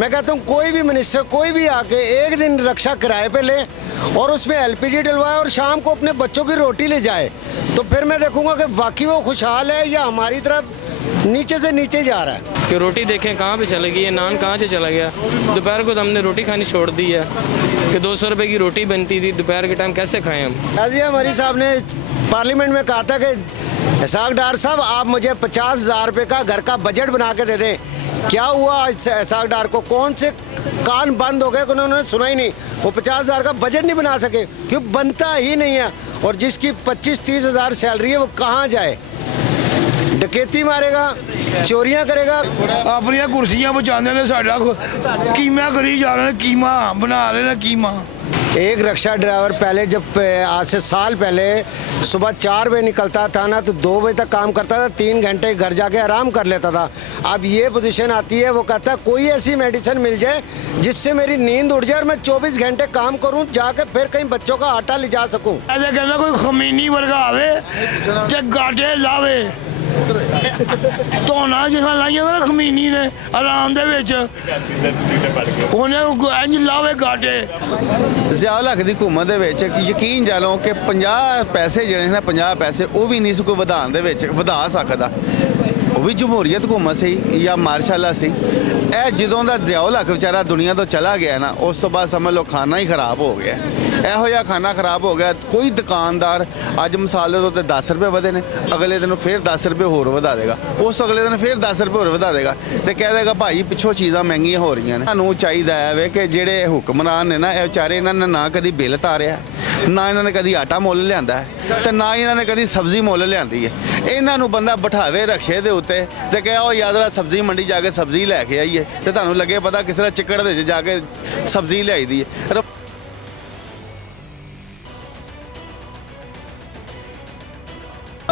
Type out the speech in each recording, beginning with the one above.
मैं कहता हूँ कोई भी मिनिस्टर कोई भी आके एक दिन रक्षा किराए पे ले और उसमें एलपीजी डलवाए और शाम को अपने बच्चों की रोटी ले जाए, तो फिर मैं देखूंगा कि वाकई वो खुशहाल है या हमारी तरफ नीचे से नीचे जा रहा है। कि रोटी देखें कहाँ पे चले गई है, नान कहाँ से चला गया। दोपहर को तो हमने रोटी खानी छोड़ दी है कि 200 रुपये की रोटी बनती थी, दोपहर के टाइम कैसे खाएं हम। गाजिया मरी साहब ने पार्लियामेंट में कहा था कि इसहाक डार साहब आप मुझे 50,000 रुपये का घर का बजट बना के दे दें। क्या हुआ इसहाक डार को? कौन से कान बंद हो गए कि उन्होंने सुना ही नहीं? वो 50,000 का बजट नहीं बना सके, क्यों बनता ही नहीं है। और जिसकी 25-30 हज़ार सैलरी है वो कहाँ जाए? डकैती मारेगा, चोरियां करेगा। अपनी कुर्सियां बचाने ने साडा कीमा करी जा रहे हैं, कीमा बना रहे हैं कीमा। एक रिक्शा ड्राइवर पहले जब आज से साल पहले सुबह 4 बजे निकलता था ना तो 2 बजे तक काम करता था, 3 घंटे घर जाके आराम कर लेता था। अब ये पोजीशन आती है, वो कहता है कोई ऐसी मेडिसिन मिल जाए जिससे मेरी नींद उड़ जाए और मैं 24 घंटे काम करूं, जाके फिर कहीं बच्चों का आटा ले जा सकूं। ऐसा कहना कोई खमीनी वर्गा आवे ते गाटे लावे ਧੋਣਾ ਜਿਹਾ ਲਾਈਆਂ ਨਾ ਖਮੀਨੀ ਨੇ ਆਰਾਮ ਦੇ ਵਿੱਚ ਉਹਨੇ ਇੰਜ ਲਾਵੇ ਗਾਟੇ। ਜ਼ਿਆਉਲ ਹੱਕ ਦੀ ਹਕੂਮਤ ਦੇ ਵਿੱਚ ਯਕੀਨ ਜਾਲੋ ਕਿ 50 ਪੈਸੇ ਜਿਹੜੇ ਨੇ 50 ਪੈਸੇ ਉਹ ਵੀ ਨਹੀਂ ਸੀ ਕੋਈ ਵਧਾਉਣ ਦੇ ਵਿੱਚ ਵਧਾ ਸਕਦਾ। ਉਹ ਵੀ ਜਮਹੂਰੀਅਤ ਹਕੂਮਤ ਸੀ ਜਾਂ ਮਾਰਸ਼ਾਲਾ ਸੀ। ਇਹ ਜਦੋਂ ਦਾ ਜ਼ਿਆਉਲ ਹੱਕ ਵਿਚਾਰਾ ਦੁਨੀਆ ਤੋਂ ਚਲਾ ਗਿਆ ਨਾ, ਉਸ ਤੋਂ ਬਾਅਦ ਸਮਝ ਲਓ ਖਾਣਾ ਹੀ ਖਰਾਬ ਹੋ ਗਿਆ। ਇਹੋ ਜਿਹਾ ਖਾਣਾ ਖਰਾਬ ਹੋ ਗਿਆ। ਕੋਈ ਦੁਕਾਨਦਾਰ ਅੱਜ ਮਸਾਲੇ ਦੇ ਉੱਤੇ 10 ਰੁਪਏ ਵਧੇ ਨੇ, ਅਗਲੇ ਦਿਨ ਫਿਰ 10 ਰੁਪਏ ਹੋਰ ਵਧਾ ਦੇਗਾ, ਉਸ ਅਗਲੇ ਦਿਨ ਫਿਰ 10 ਰੁਪਏ ਹੋਰ ਵਧਾ ਦੇਗਾ ਤੇ ਕਹਿ ਦੇਗਾ ਭਾਈ ਪਿੱਛੋਂ ਚੀਜ਼ਾਂ ਮਹਿੰਗੀਆਂ ਹੋ ਰਹੀਆਂ ਨੇ। ਸਾਨੂੰ ਚਾਹੀਦਾ ਹੈ ਵੇ ਕਿ ਜਿਹੜੇ ਹੁਕਮਰਾਨ ਨੇ ਨਾ, ਇਹ ਵਿਚਾਰੇ ਇਹਨਾਂ ਨੇ ਨਾ ਕਦੀ ਬਿੱਲ ਤਾਰਿਆ, ਨਾ ਇਹਨਾਂ ਨੇ ਕਦੀ ਆਟਾ ਮੁੱਲ ਲਿਆਂਦਾ ਹੈ ਤੇ ਨਾ ਇਹਨਾਂ ਨੇ ਕਦੀ ਸਬਜ਼ੀ ਮੁੱਲ ਲਿਆਂਦੀ ਹੈ। ਇਹਨਾਂ ਨੂੰ ਬੰਦਾ ਬਿਠਾਵੇ ਰਕਸ਼ੇ ਦੇ ਉੱਤੇ ਤੇ ਕਹੇ ਉਹ ਯਾਦਰਾ ਸਬਜ਼ੀ ਮੰਡੀ ਜਾ ਕੇ ਸਬਜ਼ੀ ਲੈ ਕੇ ਆਈਏ ਤੇ ਤੁਹਾਨੂੰ ਲੱਗੇ ਪਤਾ ਕਿਸ ਤਰ੍ਹਾਂ ਚਿੱਕੜ ਦੇ ਵਿੱਚ ਜਾ ਕੇ ਸਬਜ਼ੀ ਲਿਆਈ ਦੀ ਹੈ।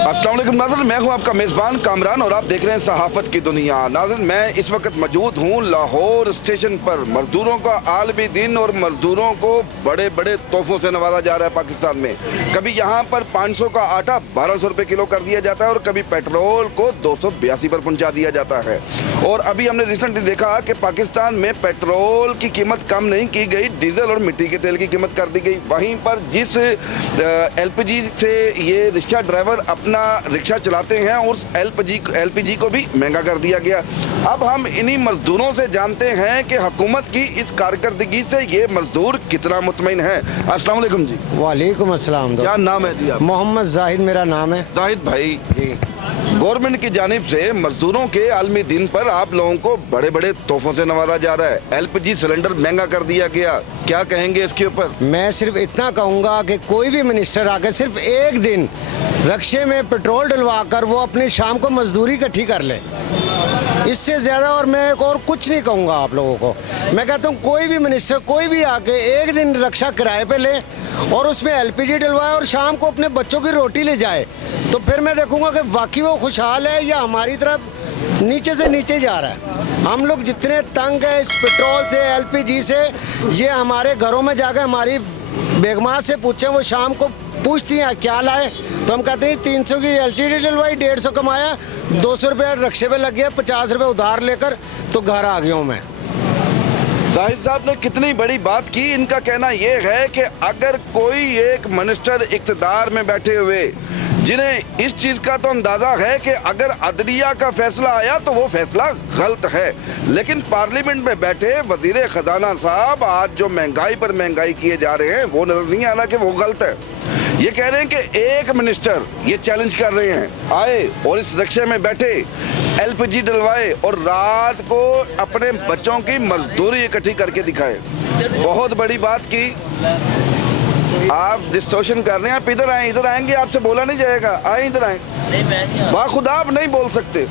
अस्सलाम वालेकुम नाज़रीन, मैं हूं आपका मेज़बान कामरान और आप देख रहे हैं सहाफ़त की दुनिया। नाज़रीन, मैं इस वक्त मौजूद हूं लाहौर स्टेशन पर। मज़दूरों का आलमी दिन और मज़दूरों को बड़े बड़े तोहफ़ों से नवाजा जा रहा है पाकिस्तान में। कभी यहाँ पर 500 का आटा 1200 रुपये किलो कर दिया जाता है और कभी पेट्रोल को 282 पर पहुँचा दिया जाता है। और अभी हमने रिसेंटली देखा कि पाकिस्तान में पेट्रोल की कीमत कम नहीं की गई, डीजल और मिट्टी के तेल की कीमत कर दी गई। वहीं पर जिस LPG से ये रिक्शा ड्राइवर अपना रिक्शा चलाते हैं उस LPG को भी महंगा कर दिया गया। अब हम इन्हीं मजदूरों से जानते हैं कि हुकूमत की इस कारकर्दगी से ये मजदूर कितना मुतमईन है। अस्सलाम वालेकुम जी। वालेकुम अस्सलाम। क्या नाम है जी? मोहम्मद जाहिद मेरा नाम है। जाहिद भाई जी, गवर्नमेंट की जानिब से मजदूरों के आलमी दिन पर आप लोगों को बड़े बड़े तोहफों से नवाजा जा रहा है। LPG सिलेंडर महंगा कर दिया गया, क्या कहेंगे इसके ऊपर? मैं सिर्फ इतना कहूँगा कि कोई भी मिनिस्टर आकर सिर्फ एक दिन रक्शे में पेट्रोल डलवा कर वो अपनी शाम को मजदूरी इकट्ठी कर ले, इससे ज़्यादा और मैं और कुछ नहीं कहूँगा आप लोगों को। मैं कहता हूँ कोई भी मिनिस्टर कोई भी आके एक दिन रक्षा किराए पे ले और उसमें LPG डलवाए और शाम को अपने बच्चों की रोटी ले जाए, तो फिर मैं देखूँगा कि वाकई वो खुशहाल है या हमारी तरफ नीचे से नीचे जा रहा है। हम लोग जितने तंग हैं इस पेट्रोल से LPG से, ये हमारे घरों में जाकर हमारी बेगमात से पूछें, वो शाम को पूछती हैं क्या लाए, तो हम कहते हैं 300 की LPG डलवाई, 150 कमाया, 200 रुपये रक्शे पे लग गया, 50 रुपये उधार लेकर तो घर आ गया हूँ मैं। जाहिद साहब ने कितनी बड़ी बात की। इनका कहना यह है कि अगर कोई एक मिनिस्टर इक़्तिदार में बैठे हुए जिन्हें इस चीज़ का तो अंदाज़ा है कि अगर अदलिया का फैसला आया तो वो फैसला गलत है, लेकिन पार्लियामेंट में बैठे वज़ीर ख़जाना साहब आज जो महंगाई पर महंगाई किए जा रहे हैं वो नज़र नहीं आ रहा कि वो गलत है। ये कह रहे हैं कि एक मिनिस्टर ये चैलेंज कर रहे हैं आए और इस रिक्शे में बैठे LPG डलवाए और रात को अपने बच्चों की मजदूरी इकट्ठी करके दिखाए। बहुत बड़ी बात की। आप डिस्टोशन कर रहे हैं, आप इधर आए, इधर आएंगे आपसे बोला नहीं जाएगा, आए इधर आए। बाखुदा आप नहीं बोल सकते,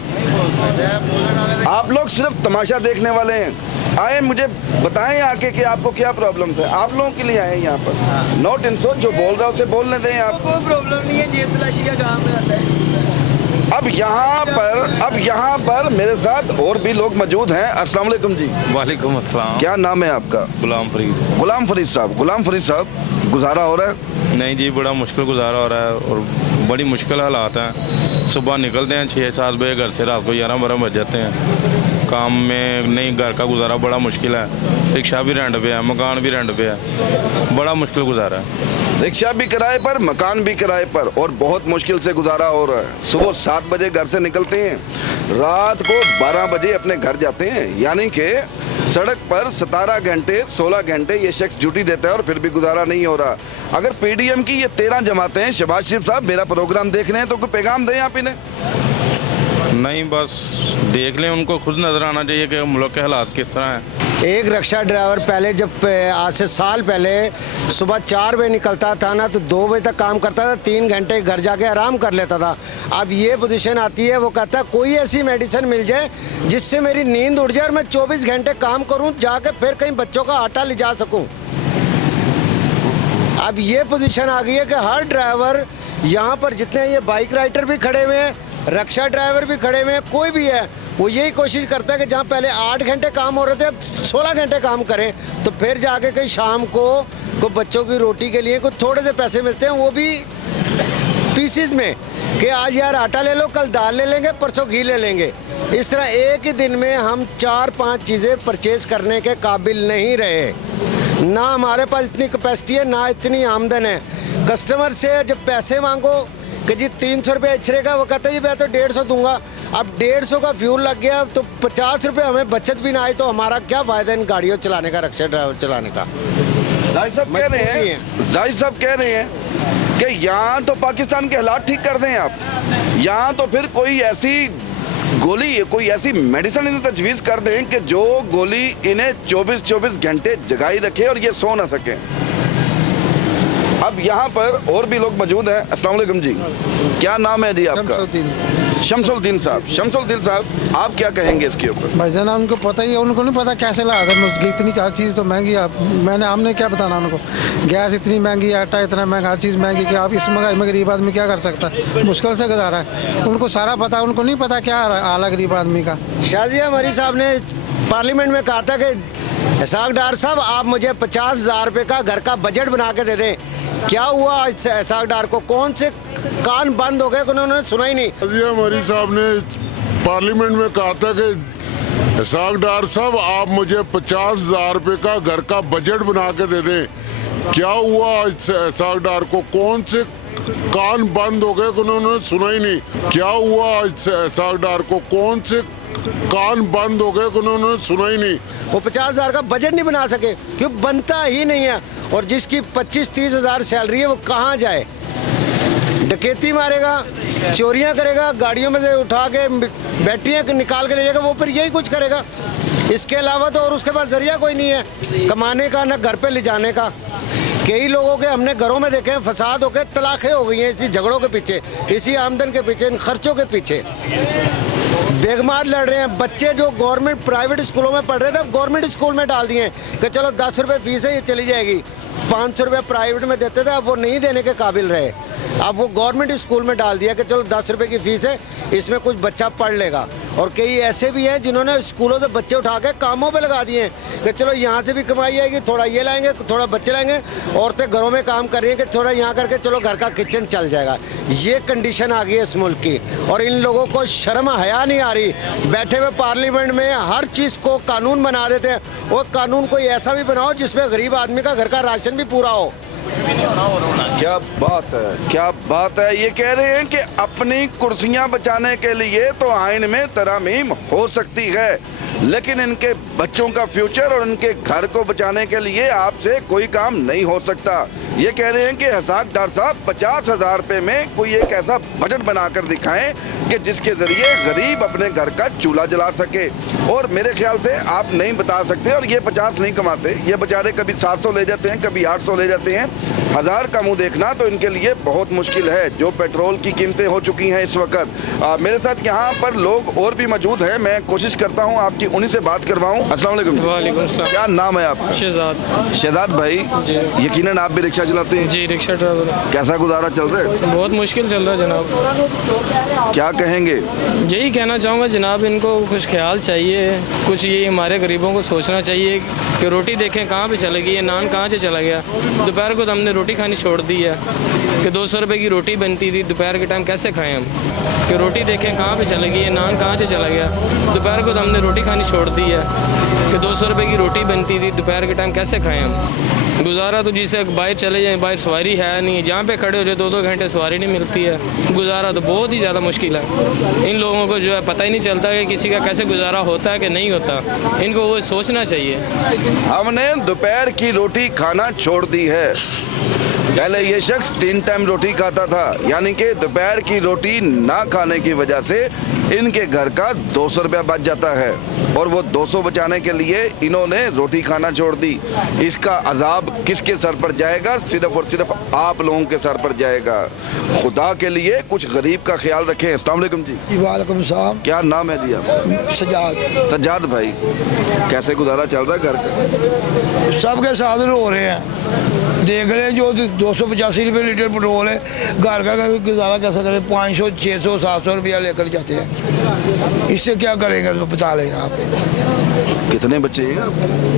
आप लोग सिर्फ तमाशा देखने वाले हैं। आए मुझे बताएं आके कि आपको क्या प्रॉब्लम है, आप लोगों के लिए आए यहाँ पर। नॉट इनसो जो बोल रहा है उसे बोलने दें। आप कोई प्रॉब्लम नहीं है, जेब तलाशी का काम रहता है। अब यहाँ पर मेरे साथ और भी लोग मौजूद हैं। अस्सलाम वालेकुम जी। वालेकुम अस्सलाम। क्या नाम है आपका? गुलाम फरीद। गुलाम फरीद साहब, गुलाम फरीद साहब, गुजारा हो रहा है? नहीं जी, बड़ा मुश्किल गुजारा हो रहा है और बड़ी मुश्किल हालात हैं। सुबह निकलते हैं 6-7 बजे घर से, रात को 11-12 बज जाते हैं। काम में नहीं, घर का गुजारा बड़ा मुश्किल है। रिक्शा भी रेंट पे है, मकान भी रेंट पे है, बड़ा मुश्किल गुजारा है। रिक्शा भी किराए पर, मकान भी किराए पर, और बहुत मुश्किल से गुजारा हो रहा है। सुबह 7 बजे घर से निकलते हैं, रात को 12 बजे अपने घर जाते हैं, यानी कि सड़क पर 17 घंटे 16 घंटे ये शख्स ड्यूटी देता है और फिर भी गुजारा नहीं हो रहा। अगर पीडीएम की ये 13 जमातें हैं, शहबाज शरीफ साहब मेरा प्रोग्राम देख रहे हैं तो कोई पैगाम दें आप इन्हें? नहीं, बस देख लें, उनको खुद नज़र आना चाहिए कि मुल्क के हालात किस तरह हैं। एक रिक्शा ड्राइवर पहले, जब आज से साल पहले सुबह 4 बजे निकलता था ना, तो 2 बजे तक काम करता था, 3 घंटे घर जाके आराम कर लेता था। अब ये पोजीशन आती है, वो कहता है कोई ऐसी मेडिसिन मिल जाए जिससे मेरी नींद उड़ जाए और मैं 24 घंटे काम करूं, जाके फिर कहीं बच्चों का आटा ले जा सकूं। अब ये पोजीशन आ गई है कि हर ड्राइवर, यहाँ पर जितने ये बाइक राइडर भी खड़े हुए हैं, रिक्शा ड्राइवर भी खड़े हुए हैं, कोई भी है, वो यही कोशिश करता है कि जहाँ पहले 8 घंटे काम हो रहे थे, अब 16 घंटे काम करें, तो फिर जाके कहीं शाम को बच्चों की रोटी के लिए कुछ थोड़े से पैसे मिलते हैं, वो भी पीसीज में, कि आज यार आटा ले लो, कल दाल ले लेंगे, परसों घी ले लेंगे। इस तरह एक ही दिन में हम 4-5 चीज़ें परचेज करने के काबिल नहीं रहे। ना हमारे पास इतनी कैपेसिटी है, ना इतनी आमदन है। कस्टमर से जब पैसे मांगो कि जी 300 रुपये एक्सरे का, वो कहता है जी मैं तो 150 दूंगा। अब 150 का फ्यूल लग गया तो 50 रुपये हमें बचत भी ना आई, तो हमारा क्या फ़ायदा इन गाड़ियों चलाने का, रिक्शा ड्राइवर चलाने का। जाहिद साहब कह रहे हैं कि यहाँ तो पाकिस्तान के हालात ठीक कर दें आप, यहाँ तो फिर कोई ऐसी गोली, कोई ऐसी मेडिसिन इन्हें तजवीज़ कर दें कि जो गोली इन्हें 24-24 घंटे जगाई रखे और ये सो ना सकें। अब यहाँ पर और भी लोग मौजूद हैं। अस्सलाम वालेकुम जी, क्या नाम है जी आपका? शमसुद्दीन साहब। शमसुद्दीन साहब, आप क्या कहेंगे इसके ऊपर? भाईजान उनको पता ही है, उनको नहीं पता कैसे ला अगर इतनी 4 चीज़ तो महंगी है। हमने क्या बताना उनको, गैस इतनी महंगी, आटा इतना महंगा, हर चीज़ महंगी, कि आप इस महंगाई में गरीब आदमी क्या कर सकता है, मुश्किल से गुजारा है। उनको सारा पता, उनको नहीं पता क्या हाल है गरीब आदमी का। शाजिया मरी साहब ने पार्लियामेंट में कहा था कि इसहाक डार साहब आप मुझे 50,000 रुपये का घर का बजट बना के दे दें। क्या हुआ इसहाक डार को? कौन से कान बंद हो गए, उन्होंने सुना ही नहीं। शाजिया मरी साहब ने पार्लियामेंट में कहा था कि इसहाक डार साहब आप मुझे 50,000 रुपये का घर का बजट बना के दे दें। क्या हुआ इसहाक डार को? कौन से कान बंद हो गए, उन्होंने सुना ही नहीं। क्या हुआ इसहाक डार को? कौन से कान बंद हो गए, उन्होंने सुना ही नहीं। वो 50,000 का बजट नहीं बना सके, क्यों? बनता ही नहीं है। और जिसकी 25-30 हज़ार सैलरी है, वो कहाँ जाए? डकैती मारेगा, चोरियां करेगा, गाड़ियों में से उठा के बैटरियां निकाल के ले जाएगा, वो फिर यही कुछ करेगा। इसके अलावा तो और उसके पास जरिया कोई नहीं है कमाने का, ना घर पे ले जाने का। कई लोगों के हमने घरों में देखे हैं, फसाद हो गए, तलाक़ें हो गई हैं इसी झगड़ों के पीछे, इसी आमदन के पीछे, इन खर्चों के पीछे। बेगमार लड़ रहे हैं बच्चे जो गवर्नमेंट प्राइवेट स्कूलों में पढ़ रहे थे, अब गवर्नमेंट स्कूल में डाल दिए कि चलो 10 रुपये फीस है, ये चली जाएगी। 500 रुपये प्राइवेट में देते थे, अब वो नहीं देने के काबिल रहे। अब वो गवर्नमेंट स्कूल में डाल दिया कि चलो 10 रुपये की फ़ीस है, इसमें कुछ बच्चा पढ़ लेगा। और कई ऐसे भी हैं जिन्होंने स्कूलों से बच्चे उठा के कामों पे लगा दिए हैं कि चलो यहाँ से भी कमाई आएगी, थोड़ा ये लाएंगे, थोड़ा बच्चे लाएंगे। औरतें घरों में काम कर रही हैं कि थोड़ा यहाँ करके चलो घर का किचन चल जाएगा। ये कंडीशन आ गई है इस मुल्क की, और इन लोगों को शर्म हया नहीं आ रही। बैठे हुए पार्लियामेंट में हर चीज़ को कानून बना देते हैं। वो कानून कोई ऐसा भी बनाओ जिसमें गरीब आदमी का घर का राशन भी पूरा हो। क्या बात है, क्या बात है। ये कह रहे हैं कि अपनी कुर्सियां बचाने के लिए तो आइन में तरमीम हो सकती है, लेकिन इनके बच्चों का फ्यूचर और इनके घर को बचाने के लिए आपसे कोई काम नहीं हो सकता। ये कह रहे हैं कि इसहाक डार साहब 50,000 रुपये में कोई एक ऐसा बजट बनाकर दिखाएं कि जिसके ज़रिए गरीब अपने घर का चूल्हा जला सके। और मेरे ख्याल से आप नहीं बता सकते, और ये 50 नहीं कमाते, ये बेचारे कभी 700 ले जाते हैं, कभी 800 ले जाते हैं। 1000 का मुंह देखना तो इनके लिए बहुत मुश्किल है, जो पेट्रोल की कीमतें हो चुकी हैं इस वक्त। मेरे साथ यहाँ पर लोग और भी मौजूद हैं, मैं कोशिश करता हूँ आपकी उन्हीं से बात करवाऊँ। अस्सलाम वालेकुम। वालेकुम अस्सलाम। क्या नाम है आपका? शहजाद। शहजाद भाई, यकीनन आप भी रिक्शा चलाते हैं? जी, रिक्शा ड्राइवर। कैसा गुजारा चल रहा है? बहुत मुश्किल चल रहा है जनाब। क्या कहेंगे? यही कहना चाहूँगा जनाब, इनको कुछ ख्याल चाहिए, कुछ ये हमारे गरीबों को सोचना चाहिए कि रोटी देखें कहाँ पे चले गई, ये नान कहाँ से चला गया। दोपहर को तो हमने रोटी रोटी खानी छोड़ दी है कि 200 रुपए की रोटी बनती थी, दोपहर के टाइम कैसे खाएं हम? कि रोटी देखें कहाँ पे चले गई है, नान कहाँ से चला गया। दोपहर को तो हमने रोटी खानी छोड़ दी है कि 200 रुपए की रोटी बनती थी, दोपहर के टाइम कैसे खाएं हम? गुजारा तो जिसे बाहर चले जाएं, बाहर सवारी है नहीं, जहाँ पे खड़े हो जाए 2-2 घंटे सवारी नहीं मिलती है। गुजारा तो बहुत ही ज़्यादा मुश्किल है। इन लोगों को जो है पता ही नहीं चलता कि किसी का कैसे गुजारा होता है कि नहीं होता। इनको वो सोचना चाहिए। हमने दोपहर की रोटी खाना छोड़ दी है। पहले ये शख्स 3 टाइम रोटी खाता था, यानी कि दोपहर की रोटी ना खाने की वजह से इनके घर का 200 रुपया बच जाता है और वो 200 बचाने के लिए इन्होंने रोटी खाना छोड़ दी। इसका अजाब किसके सर पर जाएगा? सिर्फ और सिर्फ आप लोगों के सर पर जाएगा। खुदा के लिए कुछ गरीब का ख्याल रखें। अस्सलाम वालेकुम जी। वालेकुम सलाम। क्या नाम है जी आपका? सजाद। सज्जाद भाई, कैसे गुजारा चल रहा है घर का? सबके साथ रो रहे हैं, देख रहे हैं जो 285 रुपये लीटर पेट्रोल है, घर का गुजारा कैसे करें? 500, 600, 700 रुपया लेकर जाते हैं। इससे क्या करेंगे तो बता लें आप। कितने बच्चे हैं?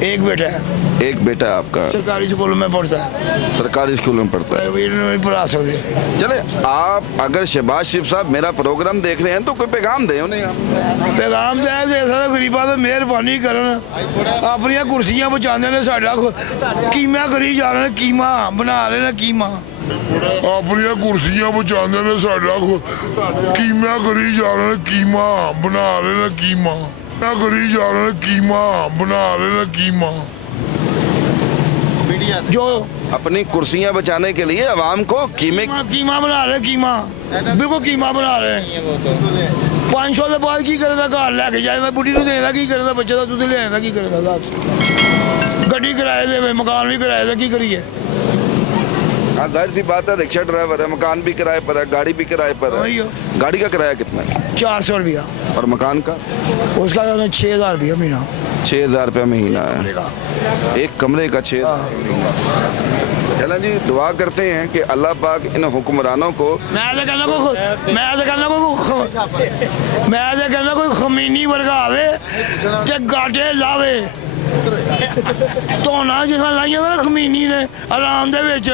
एक बेटा है। एक बेटा है आपका? सरकारी स्कूल में पढ़ता है। सरकारी स्कूल में पढ़ता है। प्राइवेट में नहीं पढ़ा सकते। चले, आप अगर शहबाज शरीफ साहब मेरा प्रोग्राम देख रहे हैं तो कोई पैगाम दें उन्हें आप। पैगाम तो ऐसे ऐसा गरीबा तो मेहरबानी करन, अपनी कुर्सियां बचाने ने साडा कीमा करी जा रहे, कीमा बना रहे ने, कीमा ਆਪਣੀਆਂ ਕੁਰਸੀਆਂ ਬਚਾਉਂਦੇ ਨੇ ਸਾਡਾ ਕੀਮਾ ਕਰੀ ਜਾ ਰਹੇ ਨੇ, ਕੀਮਾ ਬਣਾ ਰਹੇ ਨੇ, ਕੀਮਾ ਕਰੀ ਜਾ ਰਹੇ ਨੇ, ਕੀਮਾ ਬਣਾ ਰਹੇ ਨੇ, ਕੀਮਾ जो अपनी कुर्सियां बचाने के लिए आवाम को कीमे कीमा बना रहे, कीमा बिल्कुल कीमा बना रहे हैं। 500 के बाद की करेगा? घर लैके जाएगा, बुढ़ी को देगा की करेगा? बच्चे का दूध लेगा की करेगा? गड्डी किराए दे, मकान भी किराए दे, की करिए? हाँ, जाहिर सी बात है, रिक्शा ड्राइवर है, मकान भी किराए पर है, गाड़ी भी किराए पर वही है। हो। गाड़ी का किराया कितना है? 400 रुपया। और मकान का? उसका 6000 रुपया महीना। 6000 रुपया महीना है एक कमरे का। 6000। चला जी, दुआ करते हैं कि अल्लाह पाक इन हुक्मरानों को कोई खमीनी वर्गा आवे ते गाटे लावे ਧੋਣਾ ਜਿਹਾ ਲਾਈਆਂ ਨਾ ਖਮੀਨੀ ਨੇ ਆਰਾਮ ਦੇ ਵਿੱਚ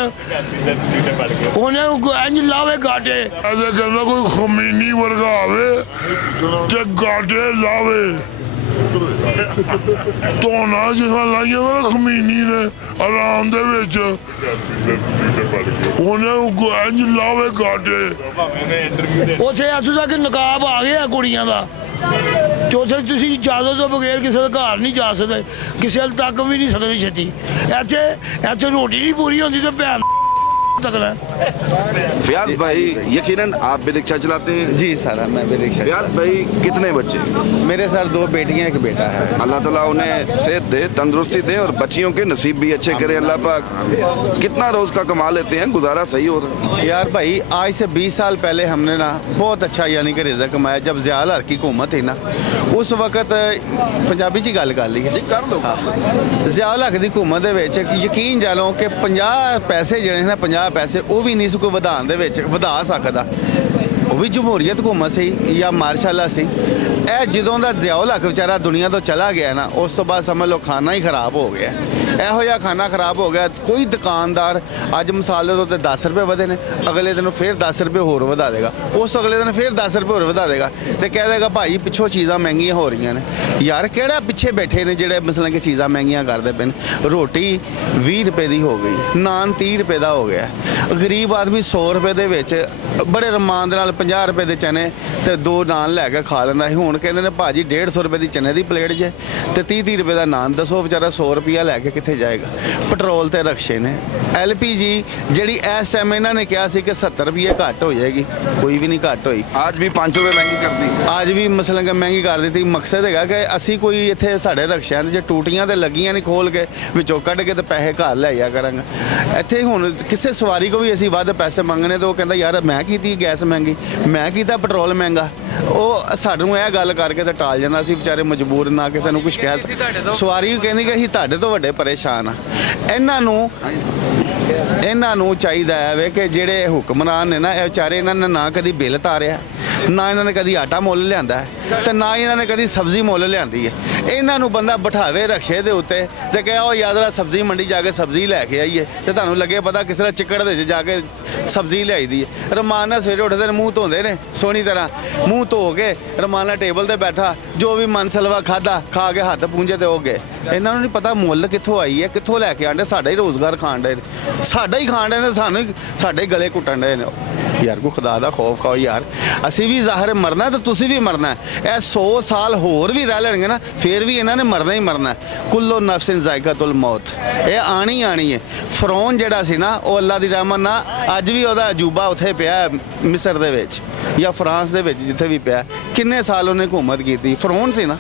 ਉਹਨੇ ਇੰਜ ਲਾਵੇ ਗਾਟੇ। ਐਸੇ ਕਹਿੰਦਾ ਕੋਈ ਖਮੀਨੀ ਵਰਗਾ ਆਵੇ ਤੇ ਗਾਟੇ ਲਾਵੇ ਧੋਣਾ ਜਿਹਾ ਲਾਈਆਂ ਨਾ ਖਮੀਨੀ ਨੇ ਆਰਾਮ ਦੇ ਵਿੱਚ ਉਹਨੇ ਇੰਜ ਲਾਵੇ ਗਾਟੇ। ਉੱਥੇ ਇੱਥੋਂ ਤੱਕ ਨਕਾਬ ਆ ਗਿਆ ਕੁੜੀਆਂ ਦਾ, ਤੇ ਉੱਥੇ ਤੁਸੀਂ ਇਜਾਜ਼ਤ ਤੋਂ ਬਗੈਰ ਕਿਸੇ ਦੇ ਘਰ ਨਹੀਂ ਜਾ ਸਕਦੇ, ਕਿਸੇ ਹੱਦ ਤੱਕ ਵੀ ਨਹੀਂ ਸਕਦੇ ਛੇਤੀ। ਇੱਥੇ ਰੋਟੀ नहीं पूरी होती तो भैन तकड़ा। फयाज भाई, यकीनन आप भी रिक्शा चलाते हैं? जी सर, मैं भी रिक्शा। फयाज भाई, कितने बच्चे? मेरे सर 2 बेटियां, 1 बेटा है। अल्लाह ताला उन्हें सेहत दे, तंदुरुस्ती दे और बच्चियों के नसीब भी अच्छे करे अल्लाह पाक। कितना रोज का कमा लेते हैं? गुजारा सही हो रहा है? यार भाई, आज से 20 साल पहले हमने ना बहुत अच्छा यानी कि रिज़्क कमाया। जब ज़ियाल हर की हुकूमत थी ना, उस वक्त पंजाबी च गल कर ली है। कर लो। ज़ियाल हक की हुकूमत दे विच यकीन जानो कि 50 पैसे जिहड़े ना, 50 पैसे वो भी नहीं कोई ਵਧਾ ਸਕਦਾ। ਉਹ ਵੀ ਜਮਹੂਰੀਅਤ ਹੁਕੂਮਤ ਸੀ ਜਾਂ ਮਾਰਸ਼ਲ ਸੀ। ਇਹ ਜਦੋਂ ਦਾ ਜ਼ਿਆਉਲ ਹਕ ਵਿਚਾਰਾ ਦੁਨੀਆ ਤੋਂ ਚਲਾ ਗਿਆ ਨਾ, ਉਸ ਤੋਂ ਬਾਅਦ ਸਮਝ ਲਓ ਖਾਣਾ ਹੀ ਖਰਾਬ ਹੋ ਗਿਆ। ਇਹੋ ਜਿਹਾ ਖਾਣਾ ਖਰਾਬ ਹੋ ਗਿਆ, ਕੋਈ ਦੁਕਾਨਦਾਰ ਅੱਜ ਮਸਾਲੇ ਦੇ ਉੱਤੇ 10 ਰੁਪਏ ਵਧੇ ਨੇ, ਅਗਲੇ ਦਿਨ ਫਿਰ 10 ਰੁਪਏ ਹੋਰ ਵਧਾ ਦੇਗਾ, ਉਸ ਤੋਂ ਅਗਲੇ ਦਿਨ ਫਿਰ 10 ਰੁਪਏ ਹੋਰ ਵਧਾ ਦੇਗਾ ਤੇ ਕਹਿ ਦੇਗਾ ਭਾਈ ਪਿੱਛੋਂ ਚੀਜ਼ਾਂ ਮਹਿੰਗੀਆਂ ਹੋ ਰਹੀਆਂ ਨੇ। ਯਾਰ ਕਿਹੜਾ ਪਿੱਛੇ ਬੈਠੇ ਨੇ ਜਿਹੜੇ ਮਸਲਾਂ ਕਿ ਚੀਜ਼ਾਂ ਮਹਿੰਗੀਆਂ ਕਰਦੇ ਪਏ ਨੇ? ਰੋਟੀ 20 ਰੁਪਏ ਦੀ ਹੋ ਗਈ, ਨਾਨ 30 ਰੁਪਏ ਦਾ ਹੋ ਗਿਆ। ਗਰੀਬ ਆਦਮੀ 100 ਰੁਪਏ ਦੇ ਵਿੱਚ ਬੜੇ ਰਮਾਨ ਦੇ ਨਾਲ 50 ਰੁਪਏ ਦੇ ਚਨੇ ਤੇ 2 ਨਾਨ ਲੈ ਕੇ ਖਾ ਲੈਂਦਾ ਸੀ। ਹੁਣ ਕਹਿੰਦੇ ਨੇ ਭਾਜੀ 150 ਰੁਪਏ ਦੀ ਚਨੇ ਦੀ ਪਲੇਟ ਜੇ ਤੇ 30 ਰੁਪਏ ਦਾ ਨਾਨ। ਦੱਸੋ ਵਿਚਾਰਾ 100 ਰੁਪਇਆ ਲੈ ਕੇ ਕਿੱਥੇ ਜਾਏਗਾ? ਪੈਟਰੋਲ ਤੇ ਰਕਸ਼ੇ ਨੇ। LPG ਜਿਹੜੀ ਇਸ ਟਾਈਮ ਇਹਨਾਂ ਨੇ ਕਿਹਾ ਸੀ ਕਿ 70 ਰੁਪਏ ਘੱਟ ਹੋ ਜਾਏਗੀ, ਕੋਈ ਵੀ ਨਹੀਂ ਘੱਟ ਹੋਈ। आज भी 5 रुपये महंगी कर दी। ਅੱਜ ਵੀ ਮਸਲਾਂ ਕਿ ਮਹਿੰਗੀ ਕਰ ਦਿੱਤੀ। ਮਕਸਦ ਹੈਗਾ ਕਿ ਅਸੀਂ ਕੋਈ ਇੱਥੇ ਸਾਡੇ ਰਕਸ਼ਿਆਂ ਦੇ 'ਚ ਟੂਟੀਆਂ ਤੇ ਲੱਗੀਆਂ ਨਹੀਂ, ਖੋਲ ਕੇ ਵਿੱਚੋਂ ਕੱਢ ਕੇ ਤੇ ਪੈਸੇ ਘਰ ਲੈ ਆਇਆ ਕਰਾਂਗੇ। ਇੱਥੇ ਹੁਣ ਕਿਸੇ ਸਵਾਰੀ ਕੋ ਵੀ ਅਸੀਂ ਵੱਧ ਪੈਸੇ ਮੰਗਣੇ ਤਾਂ ਉਹ ਕਹਿੰਦਾ ਯਾਰ ਮੈਂ ਕੀਤੀ ਗੈਸ ਮਹਿੰਗੀ, ਮੈਂ ਕੀਤਾ ਪੈਟਰੋਲ ਮਹਿੰਗਾ। ਉਹ ਸਾਨੂੰ ਇਹ ਗੱਲ ਕਰਕੇ ਤੇ ਟਾਲ ਜਾਂਦਾ। ਅਸੀਂ ਵਿਚਾਰੇ ਮਜਬੂਰ ਨਾ ਕਿਸੇ ਨੂੰ ਕੁਝ ਕਹਿ ਸਕਦੇ। ਸਵਾਰੀ ਕਹਿੰਦੀ ਕਿ ਅਸੀਂ ਤੁਹਾਡੇ ਤੋਂ ਵੱਡੇ ਪਰੇਸ਼ਾਨ ਆ। ਇਹਨਾਂ ਨੂੰ ਚਾਹੀਦਾ ਹੈ ਵੇ ਕਿ ਜਿਹੜੇ ਹੁਕਮਰਾਨ ਨੇ ਨਾ, ਇਹ ਵਿਚਾਰੇ ਇਹਨਾਂ ਨੇ ਨਾ ਕਦੀ ਬਿੱਲ ਤਾਰਿਆ, ਨਾ ਇਹਨਾਂ ਨੇ ਕਦੀ ਆਟਾ ਮੁੱਲ ਲਿਆਂਦਾ ਹੈ ਤੇ ਨਾ ਇਹਨਾਂ ਨੇ ਕਦੀ ਸਬਜ਼ੀ ਮੁੱਲ ਲਿਆਂਦੀ ਹੈ। ਇਹਨਾਂ ਨੂੰ ਬੰਦਾ ਬਿਠਾਵੇ ਰਕਸ਼ੇ ਦੇ ਉੱਤੇ ਤੇ ਕਹੇ ਉਹ ਯਾਦ ਰਾ ਸਬਜ਼ੀ ਮੰਡੀ ਜਾ ਕੇ ਸਬਜ਼ੀ ਲੈ ਕੇ ਆਈਏ ਤੇ ਤੁਹਾਨੂੰ ਲੱਗੇ ਪਤਾ ਕਿਸ ਤਰ੍ਹਾਂ ਚਿੱਕੜ ਦੇ ਵਿੱਚ ਜਾ ਕੇ ਸਬਜ਼ੀ ਲਿਆਈ ਦੀ ਹੈ। ਰਮਾਨ ਨਾਲ ਸਵੇਰੇ ਉੱਠਦੇ ਨੇ, ਮੂੰਹ ਧੋਂਦੇ ਨੇ ਸੋਹਣੀ ਤਰ੍ਹਾਂ, ਮੂੰਹ ਧੋ ਕੇ ਰਮਾਨ ਨਾਲ ਟੇਬਲ ਤੇ ਬੈਠਾ ਜੋ ਵੀ ਮਨ ਸਲਵਾ ਖਾਦਾ ਖਾ ਕੇ ਹੱਥ ਪੂੰਝੇ ਤੇ ਹੋ ਗਏ। ਇਹਨਾਂ ਨੂੰ ਨਹੀਂ ਪਤਾ ਮੁੱਲ ਕਿੱਥੋਂ ਆਈ ਹੈ, ਕਿੱਥੋਂ ਲੈ ਕੇ ਆਂਦੇ। ਸਾਡਾ ਹੀ ਰੋਜ਼ਗਾਰ ਖਾਣ ਦੇ, ਸਾਡਾ ਹੀ ਖਾਣ ਦੇ ਨੇ, ਸਾਨੂੰ ਹੀ ਸਾਡੇ ਹੀ ਗਲੇ ਘੁੱਟਣ ਦੇ ਨੇ। ਯਾਰ ਕੋਈ ਖੁਦਾ ਦਾ ਖੌਫ ਖਾਓ ਯਾਰ। ਅਸੀਂ ਵੀ ਜ਼ਾਹਰ ਮਰਨਾ ਤੇ ਤੁਸੀਂ ਵੀ ਮਰਨਾ। ਇਹ 100 ਸਾਲ ਹੋਰ ਵੀ ਰਹਿ ਲੈਣਗੇ ਨਾ ਫਿਰ ਵੀ ਇਹਨਾਂ ਨੇ ਮਰਨਾ ਹੀ ਮਰਨਾ। ਕੁੱਲੋ ਨਫਸਿਨ ਜ਼ਾਇਕਾਤੁਲ ਮੌਤ, ਇਹ ਆਣੀ ਆਣੀ ਹੈ। ਫਰੌਨ ਜਿਹੜਾ ਸੀ ਨਾ ਉਹ ਅੱਲਾ ਦੀ ਰਹਿਮਤ ਨਾਲ ਅੱਜ ਵੀ ਉਹਦਾ ਅਜੂਬਾ ਉੱਥੇ ਪਿਆ ਮਿਸਰ ਦੇ ਵਿੱਚ ਜਾਂ ਫਰਾਂਸ ਦੇ ਵਿੱਚ, ਜਿੱਥੇ ਵੀ ਪਿਆ। ਕਿੰਨੇ ਸਾਲ ਉਹਨੇ ਹਕੂਮਤ ਕੀਤੀ, ਫਰੌਨ ਸੀ ਨਾ।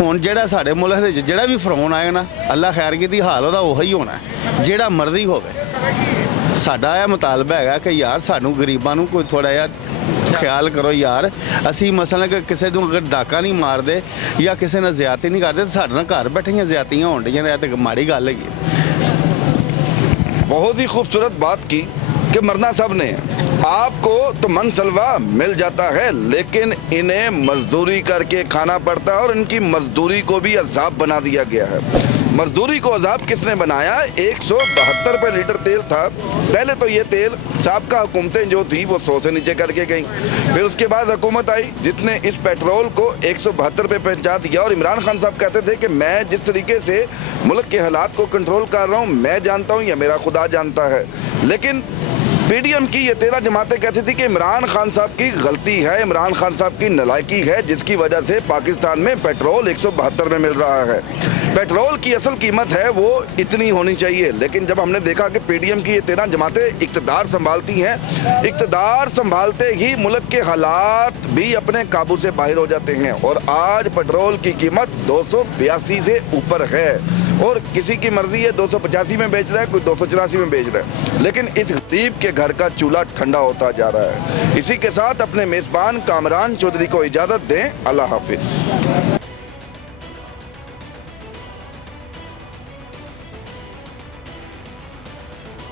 ਹੁਣ ਜਿਹੜਾ ਸਾਡੇ ਮੁਲਕ ਦੇ ਵਿੱਚ ਜਿਹੜਾ ਵੀ ਫਰੌਨ ਆਏਗਾ ਨਾ, ਅੱਲਾ ਖੈਰ ਕੀਤੀ, ਹਾਲ ਉਹਦਾ ਉਹੀ ਹੋਣਾ ਜਿਹੜਾ ਮਰਜ਼ੀ ਹੋਵੇ। ਸਾਡਾ ਇਹ ਮੁਤਾਲਬਾ ਹੈਗਾ ਕਿ ਯਾਰ ਸਾਨੂੰ ਗਰੀਬਾਂ ਨੂੰ ਕੋਈ ਥੋੜਾ ਜਿਹਾ ਖਿਆਲ ਕਰੋ ਯਾਰ। ਅਸੀਂ ਮਸਲਾ ਕਿ ਕਿਸੇ ਨੂੰ ਅਗਰ ਡਾਕਾ ਨਹੀਂ ਮਾਰਦੇ ਜਾਂ ਕਿਸੇ ਨਾਲ ਜ਼ਿਆਦਤੀ ਨਹੀਂ ਕਰਦੇ ਤਾਂ ਸਾਡੇ ਨਾਲ ਘਰ ਬੈਠੀਆਂ ਜ਼ਿਆਦਤੀਆਂ ਹੋਣ ਡੀਆਂ ਨੇ। ਇਹ ਤਾਂ ਮਾੜੀ ਗੱਲ ਹੈਗੀ। बहुत ही खूबसूरत बात की कि मरना सब ने। आपको तो मनसलवा मिल जाता है लेकिन इन्हें मजदूरी करके खाना पड़ता है और इनकी मजदूरी को भी अजाब बना दिया गया है। मजदूरी को अजाब किसने बनाया? 172 रुपये लीटर तेल था। पहले तो ये तेल साबका हुकूमतें जो थी वो 100 से नीचे करके गई। फिर उसके बाद हुकूमत आई जिसने इस पेट्रोल को 172 रुपये पहुँचा दिया। और इमरान खान साहब कहते थे कि मैं जिस तरीके से मुल्क के हालात को कंट्रोल कर रहा हूँ मैं जानता हूँ या मेरा खुदा जानता है। लेकिन पीडीएम की ये 13 जमातें कहती थी कि इमरान खान साहब की गलती है, इमरान खान साहब की नालायकी है जिसकी वजह से पाकिस्तान में पेट्रोल 172 में मिल रहा है। पेट्रोल की असल कीमत है वो इतनी होनी चाहिए। लेकिन जब हमने देखा कि पीडीएम की ये 13 जमातें इक़्तिदार संभालती हैं, इक़्तिदार संभालते ही मुल्क के हालात भी अपने काबू से बाहर हो जाते हैं। और आज पेट्रोल की कीमत 282 से ऊपर है और किसी की मर्जी है 285 में बेच रहा है, कोई 284 में बेच रहा है। लेकिन इस गरीब के घर का चूल्हा ठंडा होता जा रहा है। इसी के साथ अपने मेज़बान कामरान चौधरी को इजाज़त दें। अल्लाह हाफिज़।